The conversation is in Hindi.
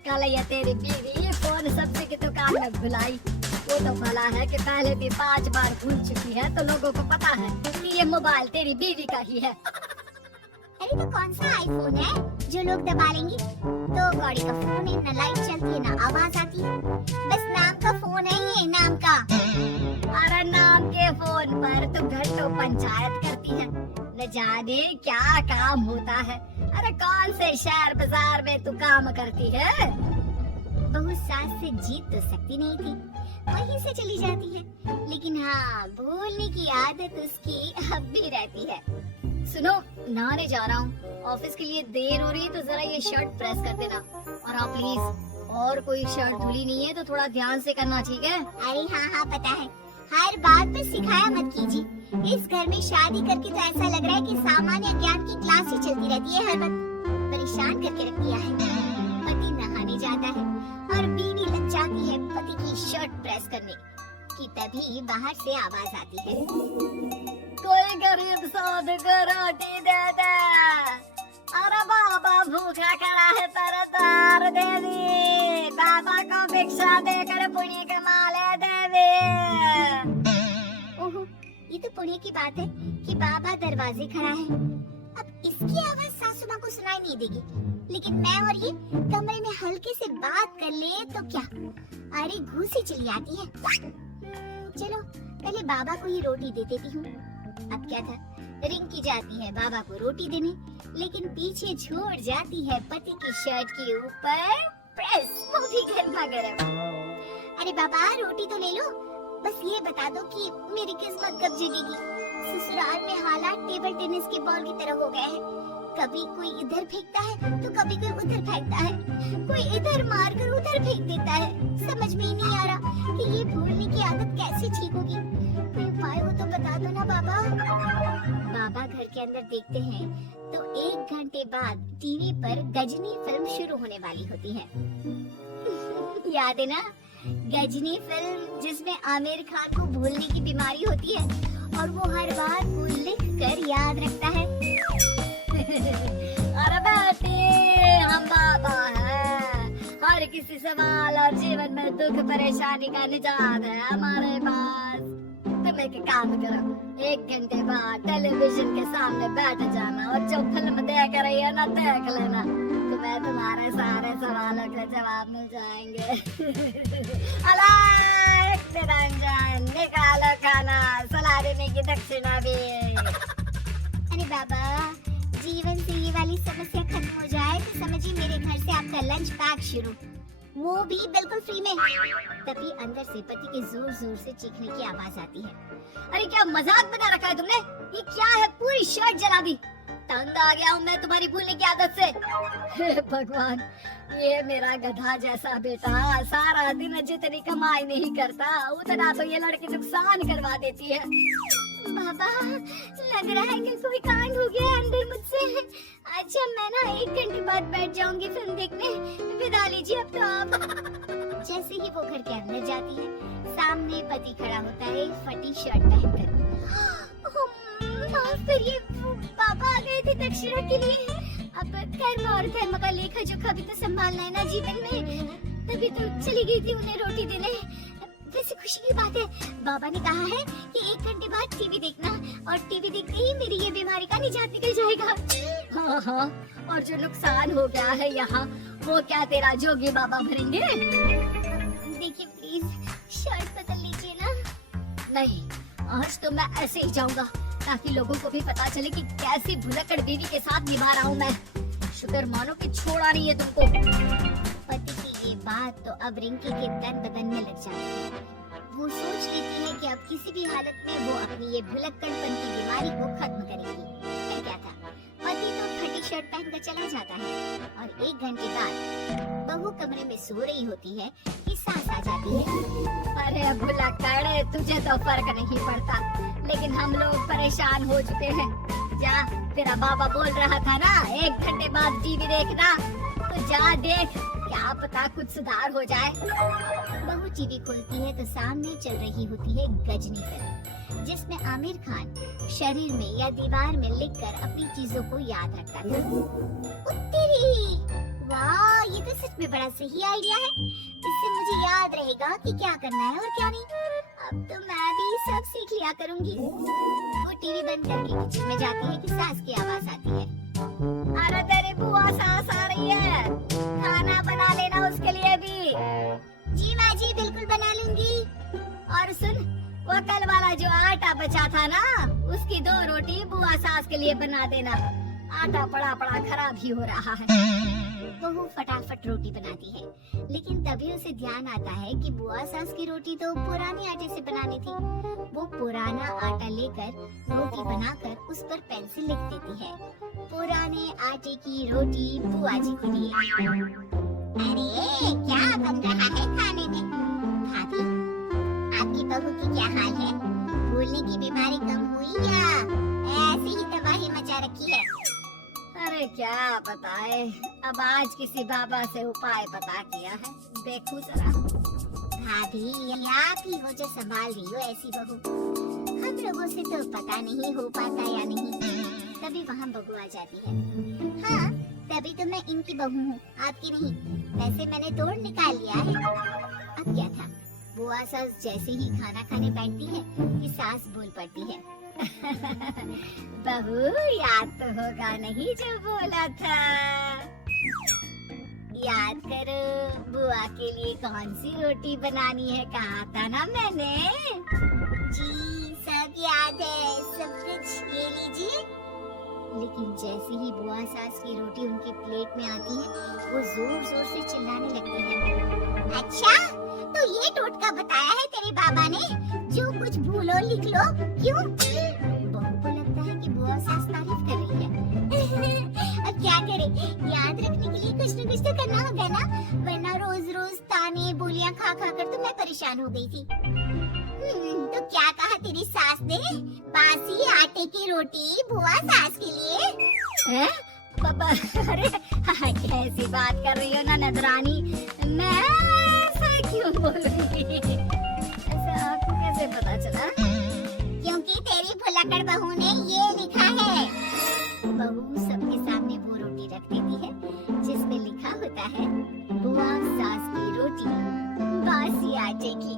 कल ये तेरी बीवी फोन सबसे की दुकान में भुलाई। वो तो भला है कि पहले भी 5 बार भूल चुकी है, तो लोगों को पता है कि ये मोबाइल तेरी बीवी का ही है। अरे तो कौन सा आईफोन है जो लोग दबा लेंगे? तो कौड़ी का फोन है, ना लाइट चलती है ना आवाज आती है, बस नाम का फोन है ये, नाम का। अरे नाम के फोन पर तो घंटों पंचायत करती है, न जाने क्या काम होता है। अरे कौन से शहर बाजार में तू काम करती है? बहू सास से जीत तो सकती नहीं थी, वहीं से चली जाती है, लेकिन हाँ भूलने की आदत उसकी अब भी रहती है। सुनो, नहाने जा रहा हूँ, ऑफिस के लिए देर हो रही है, तो जरा ये शर्ट प्रेस कर देना। और हाँ प्लीज, और कोई शर्ट धुली नहीं है तो थोड़ा ध्यान से करना, ठीक है? अरे हाँ हाँ पता है, हर बात पे सिखाया मत कीजिए। इस घर में शादी करके तो ऐसा लग रहा है कि सामान्य ज्ञान की क्लास ही चलती रहती है, हर वक्त परेशान करके रख दिया है। पति नहाने जाता है और बीवी लग जाती है पति की शर्ट प्रेस करने की, तभी बाहर से आवाज आती है, कोई गरीब साधु को रोटी दे दे। अरे बाबा भूखा खड़ा है, तेरे द्वार देवी, बाबा को भिक्षा देकर पुण्य कमा ले देवी। ओहो, ये तो पुण्य की बात है कि बाबा दरवाजे खड़ा है। अब इसकी आवाज सासू माँ को सुनाई नहीं देगी, लेकिन मैं और ये कमरे में हल्के से बात कर ले तो क्या? अरे घूसी चली आती है। चलो पहले बाबा को ही रोटी दे देती हूँ। अब क्या था, रिंकी जाती है बाबा को रोटी देने, लेकिन पीछे छूट जाती है पति की शर्ट के ऊपर प्रेस, वो भी गर्मा गर्म। अरे बाबा रोटी तो ले लो, बस ये बता दो कि मेरी किस्मत कब जगेगी। ससुराल में हालात टेबल टेनिस के बॉल की तरह हो गए हैं, कभी कोई इधर फेंकता है तो कभी कोई उधर फेंकता है, कोई इधर मारकर उधर फेंक देता है। समझ में ही नहीं आ रहा कि ये भूलने की आदत कैसे ठीक होगी। कोई उपाय हो तो बता दो ना बाबा। बाबा घर के अंदर देखते हैं तो 1 घंटे बाद टीवी पर गजनी फिल्म शुरू होने वाली होती है। याद है ना, गजनी फिल्म जिसमें आमिर खान को भूलने की बीमारी होती है और वो हर बार को लिख कर याद रखता है। अरे बेटी, हम बाबा हैं, हर किसी सवाल और जीवन में दुख परेशानी का निजात है हमारे पास। तुम एक काम करो, 1 घंटे बाद टेलीविजन के सामने बैठ जाना और जो फिल्म देख रही है ना देख लेना, तुम्हें तुम्हारे सारे सवालों के जवाब मिल जाएंगे। अलग निरंजन, निकालो खाना, सलाह देने की दक्षिणा भी। अरे बाबा, जीवन से ये वाली समस्या खत्म हो जाए तो समझिए मेरे घर से आपका लंच पैक शुरू, वो भी बिल्कुल फ्री में। तभी अंदर से पति के जोर जोर से चीखने की आवाज आती है। अरे क्या मजाक बना रखा है तुमने? ये क्या है, पूरी शर्ट जला दी। तंग आ गया हूँ मैं तुम्हारी भूलने की आदत से। हे भगवान, ये मेरा गधा जैसा बेटा सारा दिन जितनी कमाई नहीं करता उतना तो ये लड़की नुकसान करवा देती है। बाबा, लग रहा है कि कोई कांड हो गया अंदर मुझसे। अच्छा मैं ना 1 घंटे बाद बैठ जाऊंगी फिल्म देखने, विदा लीजिए अब तो आप। जैसे ही वो घर के अंदर जाती है, सामने पति खड़ा होता है फटी शर्ट पहनकर। माफ करिए, पापा आ गए थे दक्षिणा के लिए। अब कर्म और कर्म का लेखा जोखा भी तो संभालना है ना जीवन में, तभी तो चली गई थी उन्हें रोटी देने। वैसे खुशी की बात है, बाबा ने कहा है कि 1 घंटे बाद टीवी देखना, और टीवी देखते ही मेरी ये बीमारी का निजात निकल जाएगा। हाँ हाँ, और जो नुकसान हो गया है यहाँ, वो क्या तेरा जोगी बाबा भरेंगे? देखिए प्लीज, शर्ट बदल लीजिए ना। नहीं, आज तो मैं ऐसे ही जाऊंगा, ताकि लोगों को भी पता चले कि कैसी भुलक्कड़ बीवी के साथ निभा रहा हूँ मैं। शुक्र मानो कि छोड़ा नहीं है तुमको। पति की ये बात तो अब रिंकी के तन बदन में लग जाती है। वो सोच लेती है कि अब किसी भी हालत में वो अपनी ये भुलक्कड़पन की बीमारी को खत्म करेगी। फिर क्या था, पति तो फटी शर्ट पहनकर चला जाता है और 1 घंटे बाद बहू कमरे में सो रही होती है कि सास आ जाती है। अरे भुलक्कड़, तुझे तो फर्क नहीं पड़ता, लेकिन हम लोग परेशान हो चुके हैं। जा, तेरा बाबा बोल रहा था ना 1 घंटे बाद टीवी देखना, तो जा देख, क्या पता कुछ सुधार हो जाए। बहू टीवी खोलती है तो सामने चल रही होती है गजनी फिल्म, जिसमें आमिर खान शरीर में या दीवार में लिखकर अपनी चीजों को याद रखता था। उत्तरी, वाह, ये तो सच में बड़ा सही आइडिया है। इससे मुझे याद रहेगा कि क्या करना है और क्या नहीं। अब तो मैं भी सब सीख लिया करूंगी। वो टीवी बंद करके किचन में जाती है कि सास की आवाज आती है। अरे तेरी बुआ सास आ रही है, खाना बना लेना उसके लिए भी। जी माँ जी, बिल्कुल बना लूंगी। और सुन, वो कल वाला जो आटा बचा था ना, उसकी 2 रोटी बुआ सास के लिए बना देना। आटा पड़ा पड़ा खराब ही हो रहा है। बहू फटाफट रोटी बनाती है, लेकिन तभी उसे ध्यान आता है कि बुआ सास की रोटी तो पुराने आटे से बनानी थी। वो पुराना आटा लेकर रोटी बनाकर उस पर पेन से लिख देती है, पुराने आटे की रोटी बुआ जी के लिए। अरे क्या बन रहा है खाने में? भाभी, आपकी बहू की क्या हाल है? भूलने की बीमारी कम हुई या ऐसे ही तबाही मचा रखी है? अरे क्या बताए, अब आज किसी बाबा से उपाय पता किया है, देखो जरा। भाभी, ये आप ही हो जो संभाल रही हो ऐसी बहू। हम लोगों से तो पता नहीं हो पाता या नहीं। तभी वहाँ बहू आ जाती है। हाँ, तभी तो मैं इनकी बहू हूँ, आपकी नहीं। वैसे मैंने तोड़ निकाल लिया है। अब क्या था, बुआ सास जैसे ही खाना खाने बैठती है कि सास बोल पड़ती है। बहू, याद तो होगा नहीं जो बोला था? याद करो, बुआ के लिए कौन सी रोटी बनानी है, कहा था ना मैंने। जी सब याद है, सब कुछ ये लीजिए। लेकिन जैसे ही बुआ सास की रोटी उनकी प्लेट में आती है, वो जोर जोर से चिल्लाने लगती है। अच्छा, तो ये टोटका बताया है तेरे बाबा ने, जो कुछ भूलो लिख लो, क्यों? बहू को लगता है कि बुआ सास तारीफ कर रही है। अब क्या करे, याद रखने के लिए कुछ न कुछ तो करना होगा ना, वरना रोज रोज ताने बोलियां खा खा कर तो मैं परेशान हो गई थी। तो क्या कहा तेरी सास ने? बासी आटे की रोटी बुआ सास के लिए? हैं? पापा, अरे कैसी बात कर रही हो ना नजरानी, मैं ऐसा क्यों बोलूंगी? ऐसा आपको कैसे पता चला? क्योंकि तेरी भुलक्कड़ बहू ने ये लिखा है। बहू सबके सामने वो रोटी रख देती है जिसमें लिखा होता है, बुआ सास की रोटी बासी आटे की